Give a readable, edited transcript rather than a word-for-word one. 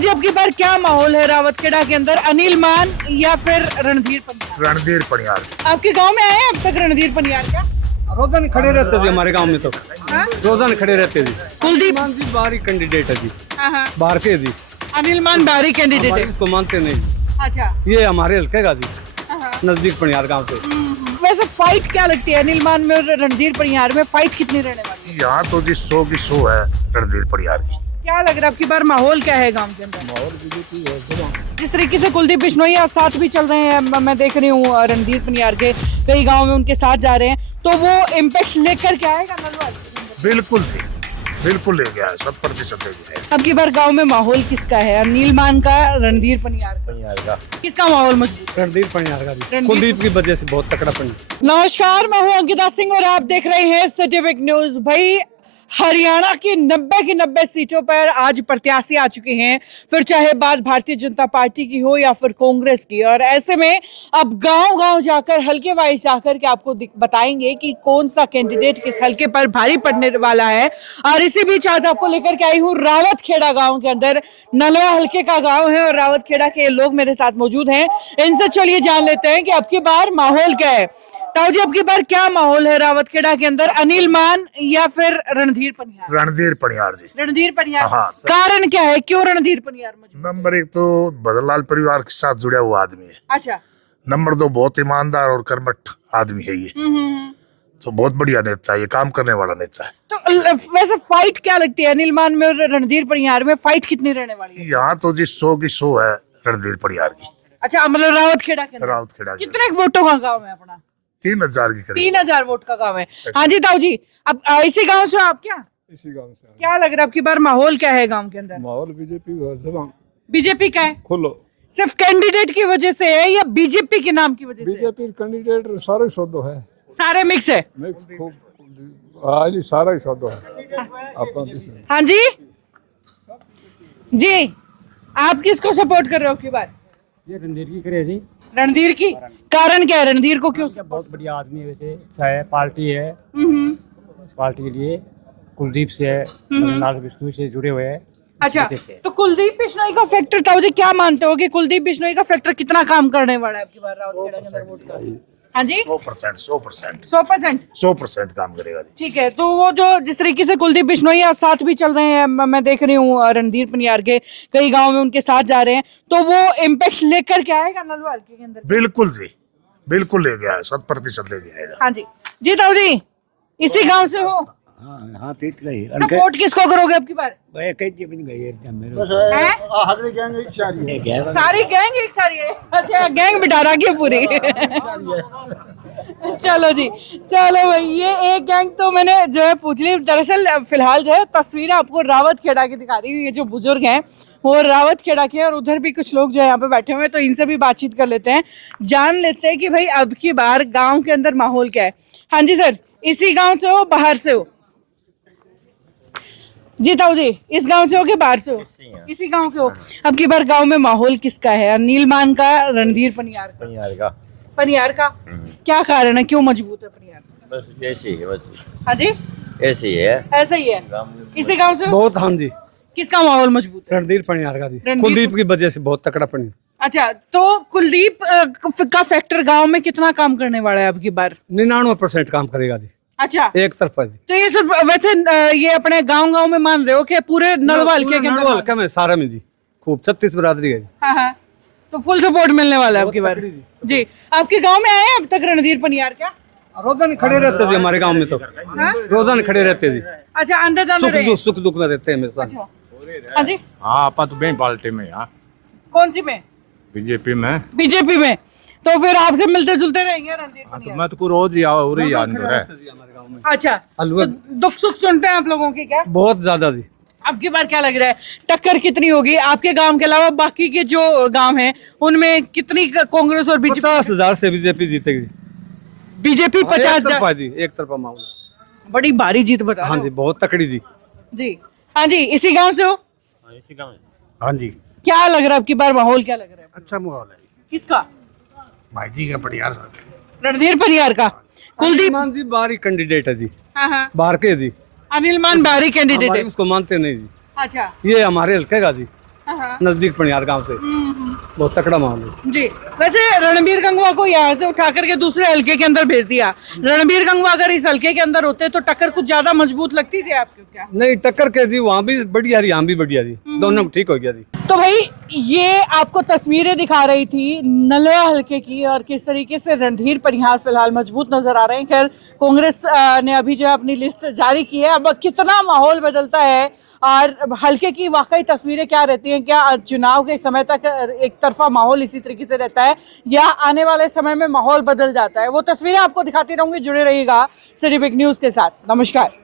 जी अब की बार क्या माहौल है रावतखेड़ा के अंदर, अनिल मान या फिर रणधीर पनियार? रणधीर पनियार। आपके गांव में आए हैं अब तक रणधीर पनियार क्या? रोजाना खड़े रहते थे हमारे गांव में तो हाँ? रोजाना खड़े रहते थे। कुलदीप मान जी बाहरी कैंडिडेट है जी, हाँ हाँ। बाहर के जी, अनिल मान बाहरी कैंडिडेट हमारे है। इसको मानते नहीं। अच्छा ये हमारे हल्के का जी, हाँ। नजदीक पनियार गांव से। वैसे फाइट क्या लगती है अनिल मान में और रणधीर पनियार में, फाइट कितनी रहने वाली है? यहाँ तो जी 100 की 100 है रणधीर पनियार की। क्या लग रहा है अब की बार माहौल क्या है गांव के अंदर? माहौल बीजेपी है। जिस तरीके से कुलदीप बिश्नोई आज साथ भी चल रहे हैं, मैं देख रही हूँ रणधीर पनियार के कई गांव में उनके साथ जा रहे हैं, तो वो इम्पैक्ट लेकर के आएगा नलवाल? बिल्कुल जी, बिल्कुल ले गया है, 100% ले गया है। अब की बार गांव में माहौल किसका है, अनिल मान का, रणधीर पनियार का? किसका माहौल मजबूत? रणधीर पनियार का जी, रणधीर- कुलदीप की वजह से बहुत तकड़ा पनियार। नमस्कार, मैं हूं अंकिता सिंह और आप देख रहे हैं सिटी बिग न्यूज। भाई हरियाणा की 90 की 90 सीटों पर आज प्रत्याशी आ चुके हैं, फिर चाहे बात भारतीय जनता पार्टी की हो या फिर कांग्रेस की। और ऐसे में अब गांव-गांव जाकर, हल्के वाइज जाकर के आपको बताएंगे कि कौन सा कैंडिडेट किस हल्के पर भारी पड़ने वाला है। और इसी बीच आज आपको लेकर के आई हूँ रावतखेड़ा गांव के अंदर, नलवा हल्के का गांव है और रावतखेड़ा के लोग मेरे साथ मौजूद हैं। इनसे चलिए जान लेते हैं कि अब की बार माहौल क्या है। ताऊ जी अब की बार क्या माहौल है रावतखेड़ा के अंदर, अनिल मान या फिर रणधीर पनियार? रणधीर पनियार जी। रणधीर पनियार। हाँ, सर। कारण क्या है, क्यों रणधीर पनियार मजबूत? नंबर 1 तो बदरलाल परिवार के साथ जुड़ा हुआ आदमी है। अच्छा। नंबर 2 बहुत ईमानदार और कर्मठ आदमी है ये, हम्म। तो बहुत बढ़िया नेता है, ये काम करने वाला नेता है। तो वैसे फाइट क्या लगती है अनिल मान में और रणधीर पनियार में, फाइट कितनी रहने वाली है? यहाँ तो जी 100 की 100 है रणधीर पनियार की। अच्छा, मतलब रावतखेड़ा के अंदर रावतखेड़ा की कितने वोटों का गांव है अपना? 3000 की करीब। 3000 वोट का गांव है। हाँ जी ताऊ जी, अब इसी गांव से हो आप क्या? इसी गांव से क्या लग रहा है अब की बार माहौल क्या है गांव के अंदर? माहौल बीजेपी बीजेपी का है? खोलो। सिर्फ कैंडिडेट की वजह से है या बीजेपी के नाम की वजह से? बीजेपी कैंडिडेट सारे सौदो है, सारे मिक्स है। मिक्स खूब आज सारा ही सौदो है अपन। हाँ जी जी, आप किसको सपोर्ट कर रहे हो की बार? ये रणधीर की करे जी, रणधीर की। कारण क्या है, रणधीर को क्यों? बहुत बढ़िया आदमी है, वैसे अच्छा है, पार्टी है, हम्म। इस पार्टी के लिए कुलदीप से है, नाथ विष्णु से जुड़े हुए हैं। अच्छा, इस वजह से। तो कुलदीप बिश्नोई का फैक्टर ताऊ जी क्या मानते हो कि कुलदीप बिश्नोई का फैक्टर कितना काम करने वाला है आपकी बार रावतखेड़ा के अंदर वोट का? हाँ जी 100%, 100%, 100%। 100% काम करेगा जी। ठीक है, तो वो जो जिस तरीके से कुलदीप बिश्नोई आज साथ भी चल रहे हैं, मैं देख रही हूँ रणधीर पनियार के कई गांव में उनके साथ जा रहे हैं, तो वो इम्पैक्ट लेकर के आएगा नलवा हल्के के अंदर? बिल्कुल जी, बिल्कुल ले गया है, 100% ले गया है। हाँ जी जी ताऊ जी, इसी गांव से हो? हाँ तो इतना ही सपोर्ट किसको करोगे अब की बार? भाई कई जीवन गई है हैं? सारी गैंग एक सारी है? अच्छा, गैंग बिठा रखी है पूरी। चलो जी, चलो भाई, ये एक गैंग तो मैंने जो है पूछ ली। दरअसल फिलहाल जो है तस्वीरें आपको रावतखेड़ा की दिखा रही हूँ। ये जो बुजुर्ग हैं वो रावतखेड़ा के हैं और उधर भी कुछ लोग जो है यहाँ पे बैठे हुए हैं, तो इनसे भी बातचीत कर लेते हैं, जान लेते हैं कि भाई अब की बार गाँव के अंदर माहौल क्या है। हाँ जी सर, इसी गाँव से हो, बाहर से हो? जी ताऊ जी, इस गांव से हो कि बाहर से हो? इसी गांव के हो। अब की बार गांव में माहौल किसका है, अनिल मान का, रणधीर पनियार का? पनियार का। क्या कारण है, क्यों मजबूत है पनियार? बस ऐसे ही है, बस हाँ जी ऐसे ही है। ऐसा ही है। इसी गांव से हो? बहुत। हाँ जी, किसका माहौल मजबूत है? रणधीर पनियार का जी, रणधीर- कुलदीप की वजह से बहुत तकड़ा पनियार। अच्छा, तो कुलदीप का फैक्टर गांव में कितना काम करने वाला है अब की बार? 99% काम करेगा जी, अच्छा, एक तरफा जी। तो ये सिर्फ वैसे ये अपने गांव गांव में मान रहे हो कि पूरे नलवा हल्के के अंदर? हल्का में सारा में जी खूब 36 बिरादरी है जी। हाँ हाँ, तो फुल सपोर्ट मिलने वाला है अब की बार जी। आपके गांव में आए हैं अब तक रणधीर पनियार क्या? रोजाना खड़े रहते थे हमारे गांव में तो हाँ? रोजाना खड़े रहते जी, अच्छा, अंदर जाते रहे? सुख दुख में रहते हैं मेरे साथ। अच्छा, हाँ जी, हाँ आपा तो बेन पार्टी में यहाँ कौन सी में? बीजेपी में। बीजेपी में। तो फिर आपसे मिलते जुलते रहेंगे रणधीर हाँ तो पनियार? मैं तो रोज ही आओ रही अंदर है। अच्छा, हलवा तो दुख सुख सुनते हैं आप लोगों की क्या? बहुत ज्यादा जी। अब की बार क्या लग रहा है, टक्कर कितनी होगी आपके गांव के अलावा बाकी के जो गांव हैं उनमें कितनी कांग्रेस और बीजेपी? 50,000 से बीजेपी जीतेगी। बीजेपी 50,000? जी, एक तरफा माहौल। बड़ी भारी जीत बता हाँ रहे जी, बहुत तकड़ी जी। हो। जी हाँ जी, इसी गांव से हो? इसी गाँव में हाँ जी क्या लग रहा है अब की बार माहौल क्या लग रहा है? अच्छा माहौल है किसका? भाई जी का पनियार। रणधीर पनियार का। कुलदीप मान जी बाहरी कैंडिडेट है जी, हाँ हाँ, बाहर के जी, अनिल मान बाहरी कैंडिडेट है। उसको मानते नहीं जी। अच्छा ये हमारे हल्के का जी, नजदीक पनियार गांव से। बहुत तकड़ा माहौल है। जी, वैसे रणबीर गंगवा को यहाँ से उठा करके दूसरे हलके के अंदर भेज दिया। रणबीर गंगवा अगर इस हलके के अंदर होते तो टक्कर कुछ ज्यादा मजबूत लगती थी आपको क्या? नहीं, टक्कर के जी वहाँ भी बढ़िया रही, यहाँ भी बढ़िया जी, दोनों ठीक हो गया जी। तो भाई ये आपको तस्वीरें दिखा रही थी नलवा हलके की और किस तरीके से रणधीर परिहार फिलहाल मजबूत नजर आ रहे हैं। खैर कांग्रेस ने अभी जो है अपनी लिस्ट जारी की है, अब कितना माहौल बदलता है और हलके की वाकई तस्वीरें क्या रहती हैं, क्या चुनाव के समय तक एक तरफा माहौल इसी तरीके से रहता है या आने वाले समय में माहौल बदल जाता है, वो तस्वीरें आपको दिखाती रहूंगी। जुड़े रहिएगा सिटी बिग न्यूज के साथ। नमस्कार।